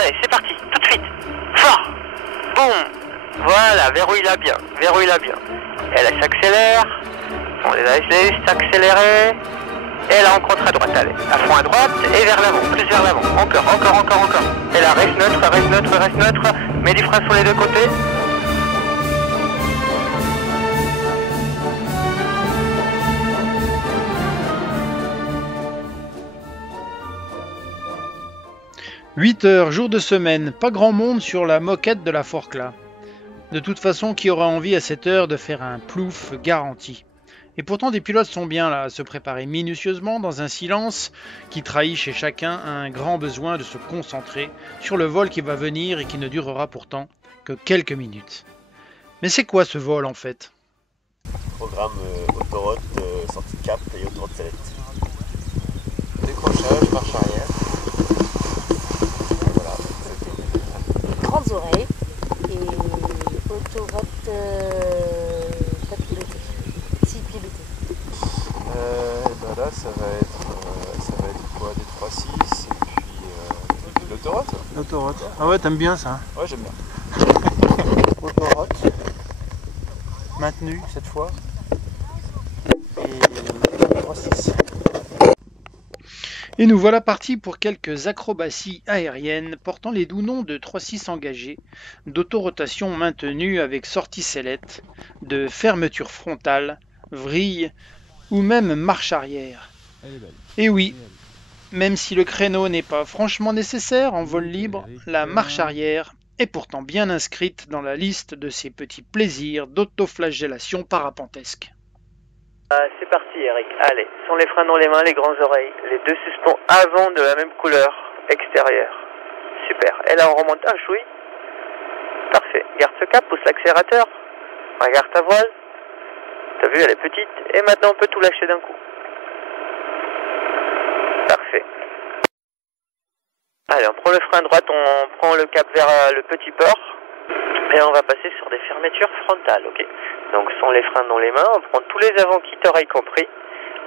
Allez, c'est parti, tout de suite. Fort. Boum. Voilà, verrouille-la bien, verrouille-la bien. Et là, s'accélère. On les a laissés s'accélérer. Et là, on contre à droite, allez. À fond à droite et vers l'avant, plus vers l'avant. Encore. Et là, reste neutre. Mets du frein sur les deux côtés. « 8 heures, jour de semaine, pas grand monde sur la moquette de la Forclaz. De toute façon, qui aura envie à cette heure de faire un plouf garanti? Et pourtant, des pilotes sont bien là, à se préparer minutieusement dans un silence qui trahit chez chacun un grand besoin de se concentrer sur le vol qui va venir et qui ne durera pourtant que quelques minutes. Mais c'est quoi ce vol en fait? Programme autoroute, sortie de Cap et autoroute Salette. Décrochage, marche arrière. Voilà. Grandes oreilles et autoroute pas pilotée, si pilotée. Ben là ça va être quoi, des 3-6 et puis l'autoroute. L'autoroute. Ah ouais, t'aimes bien ça? Ouais, j'aime bien. Autoroute. Maintenue cette fois. Et 3-6. Et nous voilà partis pour quelques acrobaties aériennes portant les doux noms de 3-6 engagés, d'autorotation maintenue avec sortie sellette, de fermeture frontale, vrille ou même marche arrière. Et oui, même si le créneau n'est pas franchement nécessaire en vol libre, la marche arrière est pourtant bien inscrite dans la liste de ces petits plaisirs d'autoflagellation parapentesque. C'est parti Eric, allez, sont les freins dans les mains, les grandes oreilles, les deux suspens avant de la même couleur, extérieure. Super, et là on remonte un chouï. Parfait, garde ce cap, pousse l'accélérateur, regarde ta voile, t'as vu elle est petite, et maintenant on peut tout lâcher d'un coup. Parfait. Allez, on prend le frein droite, on prend le cap vers le petit port, et on va passer sur des fermetures frontales, ok. Donc sont les freins dans les mains, on prend tous les avants quitte oreille compris,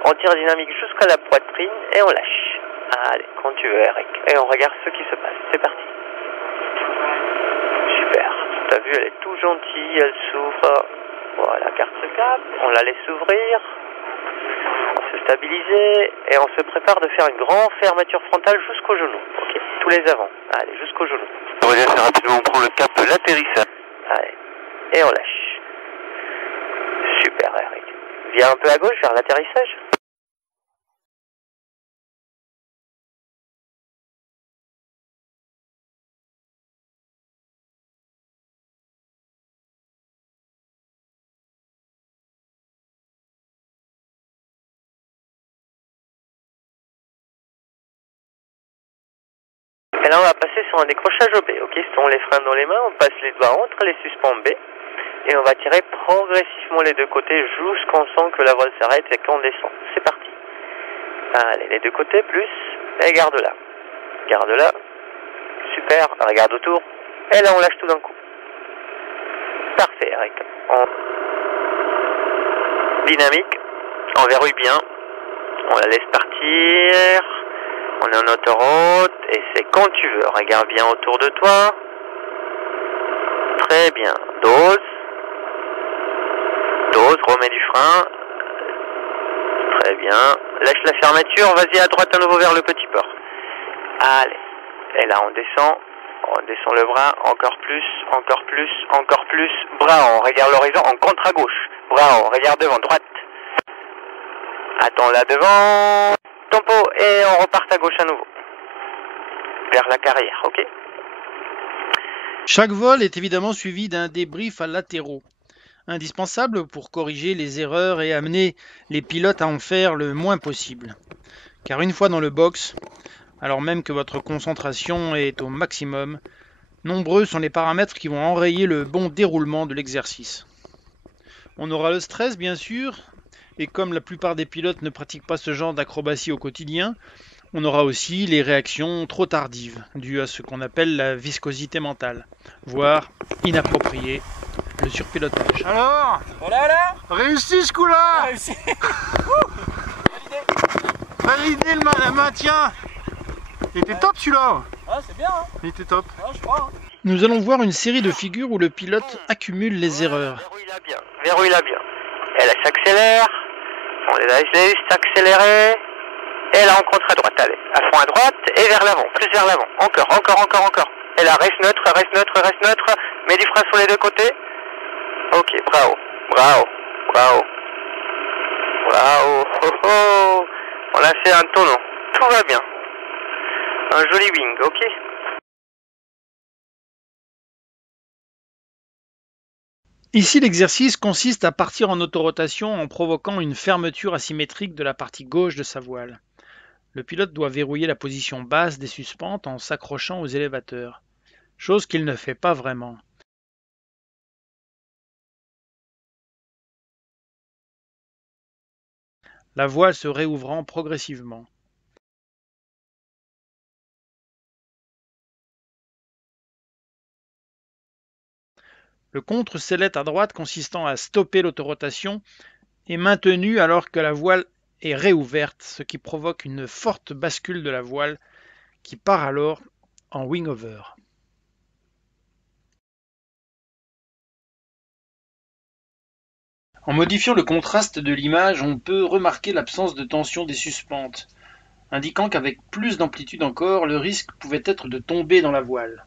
on tire dynamique jusqu'à la poitrine et on lâche. Allez, quand tu veux Eric. Et on regarde ce qui se passe, c'est parti. Super, t'as vu elle est tout gentille, elle s'ouvre. Voilà, garde ce cap, on la laisse s'ouvrir, on se stabiliser et on se prépare de faire une grande fermeture frontale jusqu'au genou. Ok, tous les avants, allez, jusqu'au genou. On va assez rapidement, on prend le cap de l'atterrissage. Allez, et on lâche. Super Eric. Viens un peu à gauche vers l'atterrissage. Et là on va passer sur un décrochage au B, ok, ce sont les freins dans les mains, on passe les doigts entre les suspens B et on va tirer progressivement les deux côtés jusqu'on sent que la voile s'arrête et qu'on descend. C'est parti. Allez, les deux côtés plus, et garde-la. Garde-la. Super, regarde autour. Et là on lâche tout d'un coup. Parfait Eric. Dynamique, on verrouille bien, on la laisse partir. On est en autoroute et c'est quand tu veux. Regarde bien autour de toi. Très bien. Dose. Dose, remets du frein. Très bien. Lâche la fermeture. Vas-y à droite à nouveau vers le petit port. Allez. Et là on descend. On descend le bras. Encore plus. Encore plus. Encore plus. Bras, on regarde l'horizon. On contre à gauche. Bras, on regarde devant. Droite. Attends là devant. Tempo et on repart à gauche à nouveau. Vers la carrière, ok? Chaque vol est évidemment suivi d'un débrief à latéraux, indispensable pour corriger les erreurs et amener les pilotes à en faire le moins possible. Car une fois dans le box, alors même que votre concentration est au maximum, nombreux sont les paramètres qui vont enrayer le bon déroulement de l'exercice. On aura le stress bien sûr, et comme la plupart des pilotes ne pratiquent pas ce genre d'acrobatie au quotidien, on aura aussi les réactions trop tardives, dues à ce qu'on appelle la viscosité mentale, voire inappropriée, le surpilotage. Alors, Voilà. réussi ce coup-là. Réussi. Validé le maintien. Il était top celui-là. Ah, c'est bien, hein. Il était top. Ah, je crois. Hein. Nous allons voir une série de figures où le pilote accumule les erreurs. Verrouille-la bien, verrouille-la bien. Et là, s'accélère. On les laisse s'accélérer. Et là, on contre à droite, allez. À fond à droite et vers l'avant, plus vers l'avant. Encore, encore, encore, encore. Et là, reste neutre, reste neutre, reste neutre. Mets du frein sur les deux côtés. Ok, bravo, bravo, bravo. Bravo, oh, oh. On a fait un tonneau. Tout va bien. Un joli wing, ok. Ici, l'exercice consiste à partir en autorotation en provoquant une fermeture asymétrique de la partie gauche de sa voile. Le pilote doit verrouiller la position basse des suspentes en s'accrochant aux élévateurs, chose qu'il ne fait pas vraiment. La voile se réouvrant progressivement. Le contre-sellette à droite consistant à stopper l'autorotation est maintenu alors que la voile est réouverte, ce qui provoque une forte bascule de la voile qui part alors en wing-over. En modifiant le contraste de l'image, on peut remarquer l'absence de tension des suspentes, indiquant qu'avec plus d'amplitude encore, le risque pouvait être de tomber dans la voile.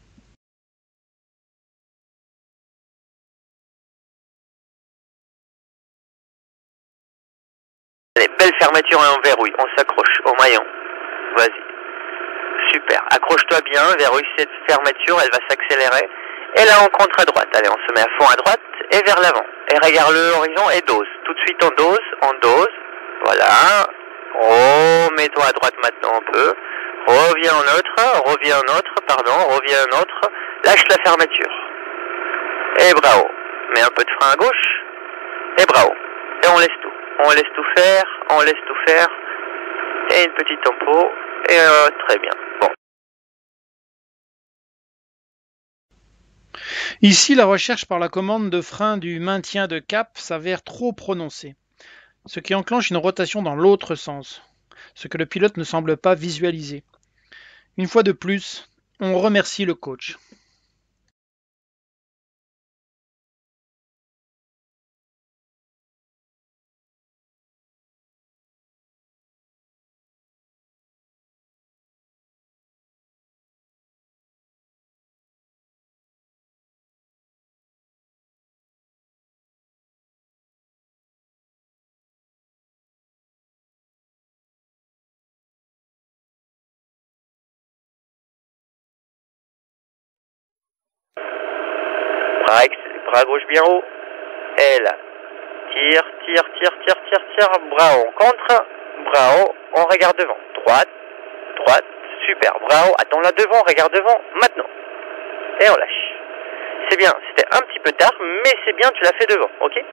Allez, belle fermeture et on verrouille, on s'accroche au maillon. Vas-y. Super, accroche-toi bien, verrouille cette fermeture, elle va s'accélérer. Et là on contre à droite, allez on se met à fond à droite et vers l'avant. Et regarde l'horizon et dose. Tout de suite on dose, voilà. Remets-toi à droite maintenant un peu. Reviens en neutre, pardon, reviens en neutre. Lâche la fermeture. Et bravo. Mets un peu de frein à gauche. Et bravo. Et on laisse tout. On laisse tout faire, on laisse tout faire. Et une petite tempo. Et très bien. Bon. Ici, la recherche par la commande de frein du maintien de cap s'avère trop prononcée, ce qui enclenche une rotation dans l'autre sens, ce que le pilote ne semble pas visualiser. Une fois de plus, on remercie le coach. Bras gauche bien haut. Et là. Tire. Bras haut, on contre. Bras haut, on regarde devant. Droite. Super. Bras haut, attends là devant, regarde devant. Maintenant. Et on lâche. C'est bien, c'était un petit peu tard, mais c'est bien, tu l'as fait devant, ok?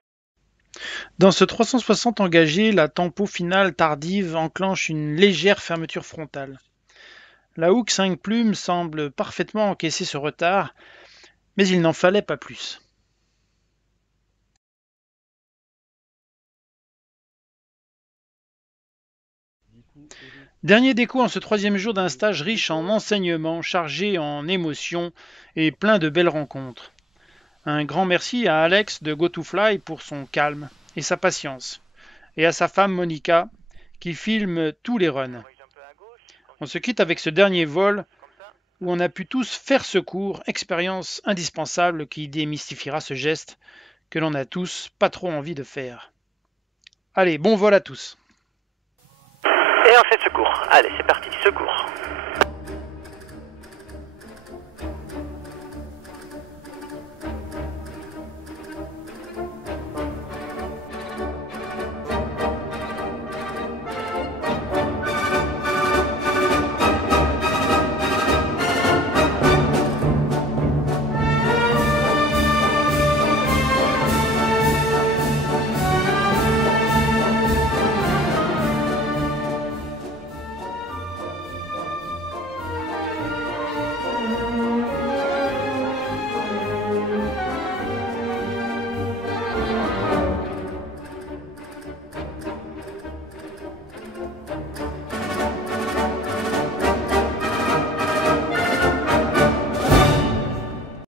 Dans ce 360 engagé, la tempo finale tardive enclenche une légère fermeture frontale. La Hawk 5 plumes semble parfaitement encaisser ce retard, mais il n'en fallait pas plus. Dernier déco en ce troisième jour d'un stage riche en enseignements, chargé en émotions et plein de belles rencontres. Un grand merci à Alex de Go2Fly pour son calme et sa patience, et à sa femme Monica qui filme tous les runs. On se quitte avec ce dernier vol où on a pu tous faire secours, expérience indispensable qui démystifiera ce geste que l'on a tous pas trop envie de faire. Allez, bon vol à tous. Et on fait secours. Allez, c'est parti, secours.